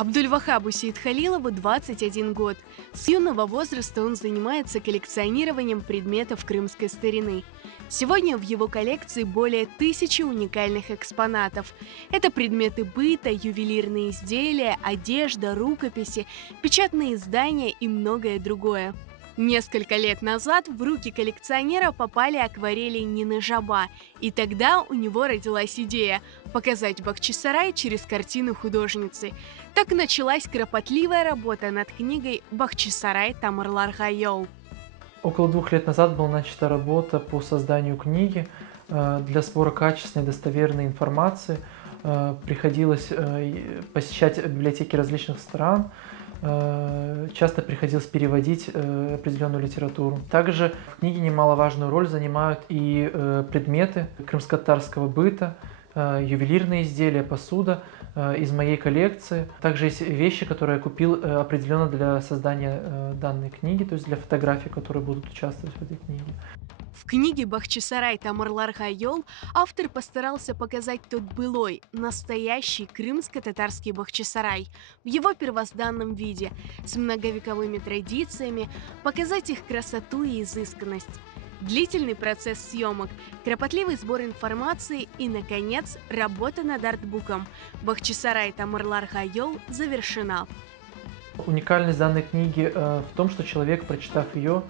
Абдульвахабу Сейдхалилову 21 год. С юного возраста он занимается коллекционированием предметов крымской старины. Сегодня в его коллекции более 1000 уникальных экспонатов. Это предметы быта, ювелирные изделия, одежда, рукописи, печатные издания и многое другое. Несколько лет назад в руки коллекционера попали акварели Нины Жаба, и тогда у него родилась идея показать Бахчисарай через картину художницы. Так началась кропотливая работа над книгой «Бахчисарай Тамырларга Йол». Около 2 лет назад была начата работа по созданию книги. Для сбора качественной достоверной информации приходилось посещать библиотеки различных стран, часто приходилось переводить определенную литературу. Также в книге немаловажную роль занимают и предметы крымско-татарского быта, ювелирные изделия, посуда из моей коллекции. Также есть вещи, которые я купил определенно для создания данной книги, то есть для фотографий, которые будут участвовать в этой книге. В книге «Бахчисарай Тамырларга Йол» автор постарался показать тот былой, настоящий крымско-татарский Бахчисарай в его первозданном виде, с многовековыми традициями, показать их красоту и изысканность. Длительный процесс съемок, кропотливый сбор информации и, наконец, работа над артбуком «Бахчисарай Тамырларга Йол» завершена. Уникальность данной книги в том, что человек, прочитав ее,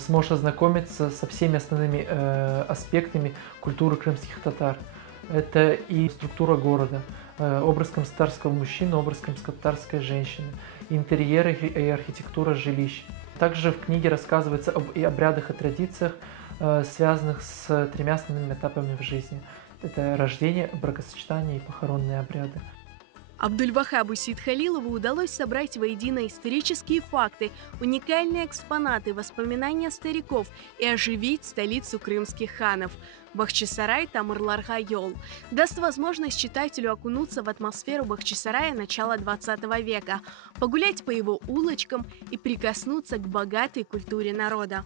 сможет ознакомиться со всеми основными аспектами культуры крымских татар. Это и структура города, образ крымско-татарского мужчины, образ крымско-татарской женщины, интерьеры и архитектура жилищ. Также в книге рассказывается об и обрядах и традициях, связанных с 3 основными этапами в жизни. Это рождение, бракосочетание и похоронные обряды. Абдульвахабу Сейдхалилову удалось собрать воедино исторические факты, уникальные экспонаты, воспоминания стариков и оживить столицу крымских ханов. Бахчисарай Тамырларга Йол даст возможность читателю окунуться в атмосферу Бахчисарая начала 20 века, погулять по его улочкам и прикоснуться к богатой культуре народа.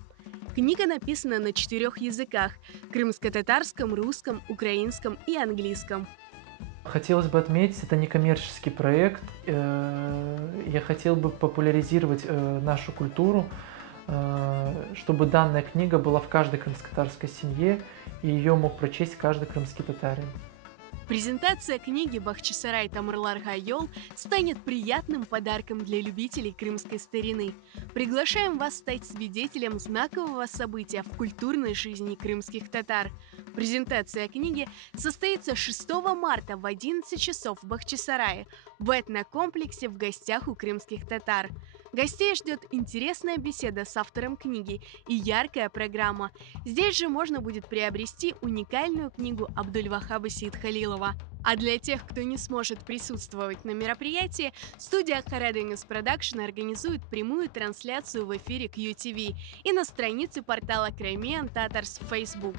Книга написана на 4 языках – крымско-татарском, русском, украинском и английском. Хотелось бы отметить, это некоммерческий проект. Я хотел бы популяризировать нашу культуру, чтобы данная книга была в каждой крымско-татарской семье, и ее мог прочесть каждый крымский татарин. Презентация книги «Бахчисарай Тамырларга Йол» станет приятным подарком для любителей крымской старины. Приглашаем вас стать свидетелем знакового события в культурной жизни крымских татар. Презентация книги состоится 6 марта в 11 часов в Бахчисарае, в этнокомплексе в гостях у крымских татар. Гостей ждет интересная беседа с автором книги и яркая программа. Здесь же можно будет приобрести уникальную книгу Абдульвахаба Сейдхалилова. А для тех, кто не сможет присутствовать на мероприятии, студия Харадингс Продакшн организует прямую трансляцию в эфире QTV и на странице портала Crimean Tatars в Facebook.